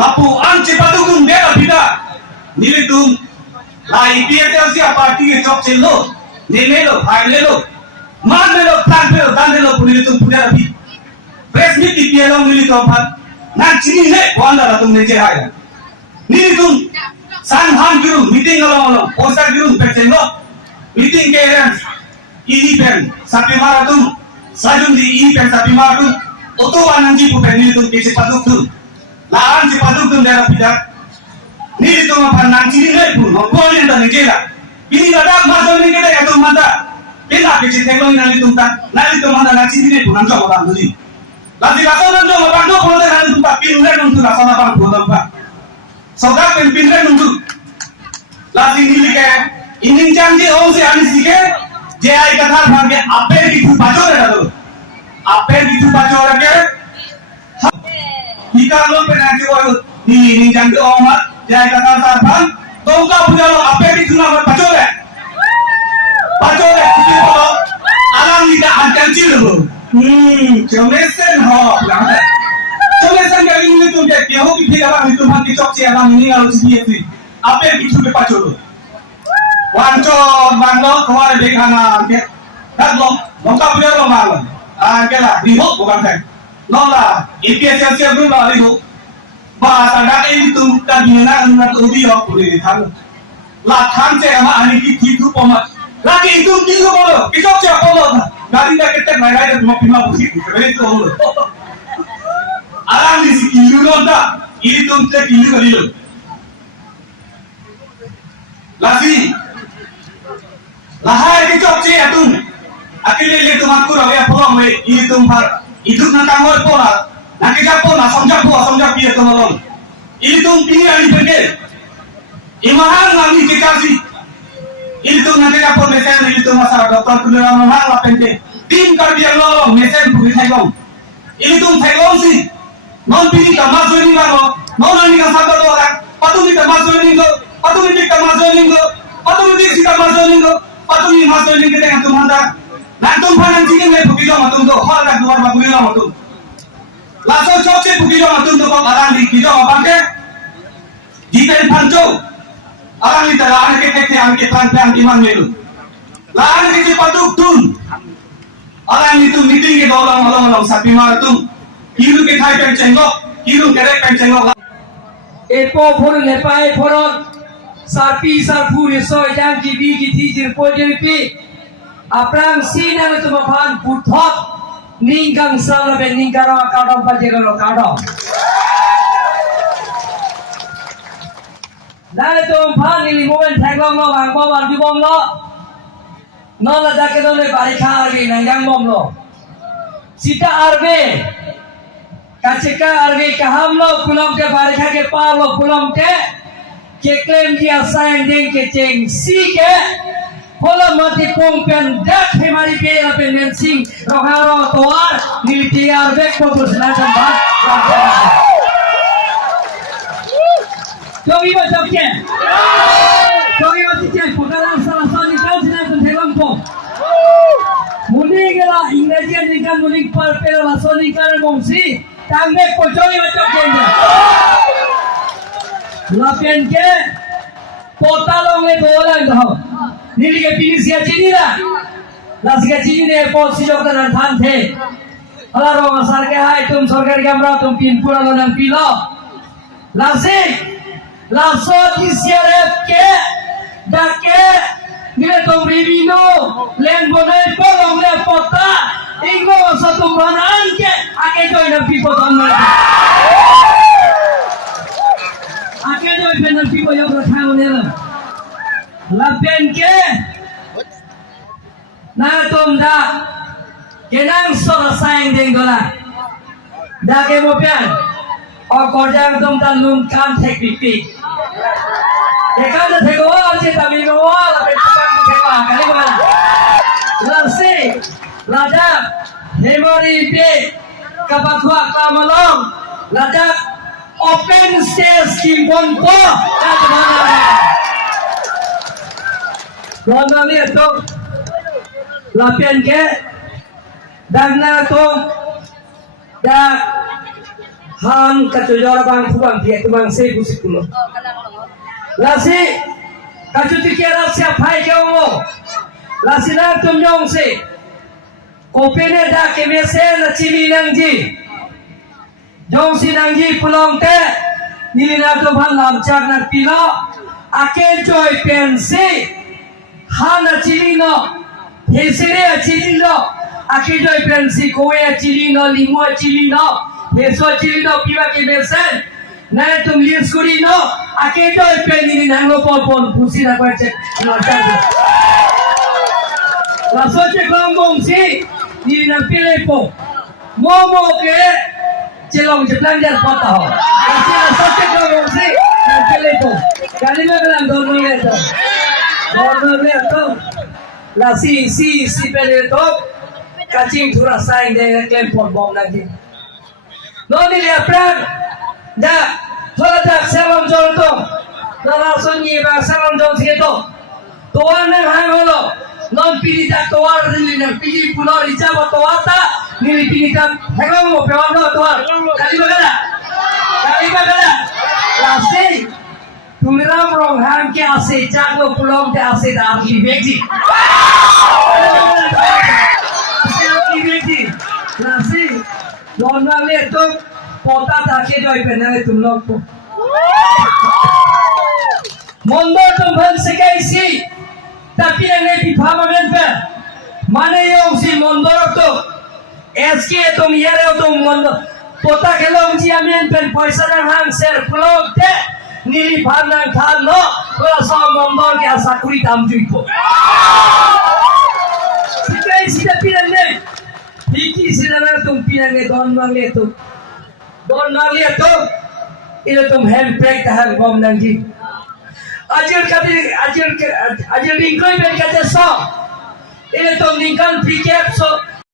Apu anci patugum dera bida nilitum lai PSLC party ke chok chelo nemelo hailelo manelo planelo danelo nilitum pudera bi press meet PLO nilitum phat nan chini ne wanda ratum neje haya nilitum san han giru meeting along poster giru petelo meeting ke ini pen sapi maratum sajum di ini pen sapi maratum oto wananji pu pen nilitum kese patugum laan si padugum daerah pidak ni itu ngapain nanti ni pun ngomongin dan ngejela ini ada masuk ni kita ya tu manda bila kecil teknologi nanti tu manda nanti ni pun nanti orang tu ni nanti kasar nanti orang tu pun nanti tu tak pindah nanti kasar apa pun nampak saudara pindah nanti nanti ni ke ini janji orang si anis ni ke jaya kata bagi apa itu bacor ada tu apa itu bacor ke jika lo penanti wae ni jangan omat jaya kata sarban tongka punya lo apa itu nama pacole itu lo alam tidak akan cilu comesen ho comesen kali ini tuh dia keho kita orang itu mati cok si alam ini kalau sih apa itu be pacole wanco banglo keluar dari kana ke kat lo tongka punya lo malam kela ribut bukan kan Nola, IPSLC belum lari bu. Bahasa dak ini tuh kajian anak ubi aku boleh tahu. Lahan saya ama ani itu pomat. Lagi itu kisu bolo, kisah siapa bolo? Dari dah kita naik ada 55 busi, itu bolo. Alam di sini nonda, ini tuh kita kisu kali lo. Lagi, lahai kisah siapa tuh? Akhirnya itu makmur ya pulang ini tuh hidup na tanggal pola, nak kerja pola, somjak dia tolong. Ini tuh pilih ahli pergi, imahan nami dikasih. Ini tuh nanti apa mesen ini tuh masalah dokter tu dalam mahal lah pendek. Tim kerja lolong mesen bukti thailand. Ini tuh thailand sih, non pilih kamar ini kalau, non ani kan sahabat orang, patu kita masuk ini go, patu kita masuk ini go, patu kita masuk ini go, patu masuk ini kita yang tuh manda. Nantum panen cikin le bukijo matum do hal ka duar ma bukijo matum laso chokche bukijo matum do aran di kijo apake jiten pancho aran di tara an ke angke plan iman melu laan ke patuk tun aran itu meeting ke dolong sapi maratum kiru ke thai pen chengo kiru kerek pen chengo epo phor lepai phorot sapi sarpu reso jang ki bi ki thijir pojeripi Aprang sina itu mapan puthot ningkang sala ben ningkaro kadang pajegalo kadang. Nai tu mapan ini momen thaglong lo bang bo bang di bom lo. Nola dake dole barikha arge nangang bom lo. Sita arge kacheka arge kaham lo pulam ke barikha ke par lo pulam ke claim dia sign deng ke cheng si ke Pola mati kompen dak hemari pera penensing roharo toar militiar bek fokus nakan bak Jogi macam ken Jogi macam ken pekalan salah satu kau sinakan telampo Mudi gela Indonesia nikan mudik par pera lasoni kar mongsi tambek po jogi macam ken Lapen ke potalong le dolang dah Nili ke pilih siapa cini lah, las ke cini deh pos si jok dan than the, alar orang asal ke hai tum sorgar kamera tum pin pura lo dan pilo, lasik, lasot isiarep ke, dake, nile tum ribino, len bonai polong le pota, ingo satu banan ke, ake joy dan pipo tangan, ake joy dan pipo yang berthang nela. Lapen ke na tum da kenang sora sayang deng dola da ke mo pian o korjang tum tan nun kan thek pipi ekan da thek wa che tami no wa la pe kan thek wa kali ba la se raja hemori pe kapathwa kamalong raja open stage kim bon ko ta mana Lama ni tu, lapian ke, dan na tu, dah han kacujora bang fubang dia tu bang se busik kulo lasi kacuti kira siap hai ke ongo lasi na tum nyong se kopene da ke mese na chili nangji jong si nangji pulong te nilina to bhan lam chak na pilo ake joy pensi hana chili no hesere chili no ake joy pensi koe chili no limo chili no Beso chili no piba ke besen, na tum lius kuri no, ake jo ipe nini nango pon pusi na kwache no chango. La soche klambong si nini nang pile po, momo ke celong jeplang jar pota ho. Kasi la soche klambong si nang pile po, kali me kelang dorno le to, la si pele to, kacing thura saing de klem pon bom lagi. Noni lihat perang, dah hodak salam jolto, dalam sunyi bang salam jol segitu. Tuan yang hangolo, non pilih tak tuan ni nak pilih pulau di Jawa tuan tak, ni pilih tak hangolo mo pewan no tuan. Kali bagala, lasi, tumiram rong hang ke ase jago pulau ke ase dah ahli beji. Ahli beji, lasi. Dona le to pota take joy penale tum log ko mondo tum bhan sekai si tapi ne di phamamen pe mane yo si mondo to eske tum yere tum mondo pota kelong ji amen pen paisa na hang ser plog te nili phanan khan no pura sa mondo ke asakuri tam jui ko sekai si tapi ne Hiki silanar tum pinange don mangle tu ile tum hand break tahar bom nangi ajil lingkoi ben kate so ile tum lingkan picap so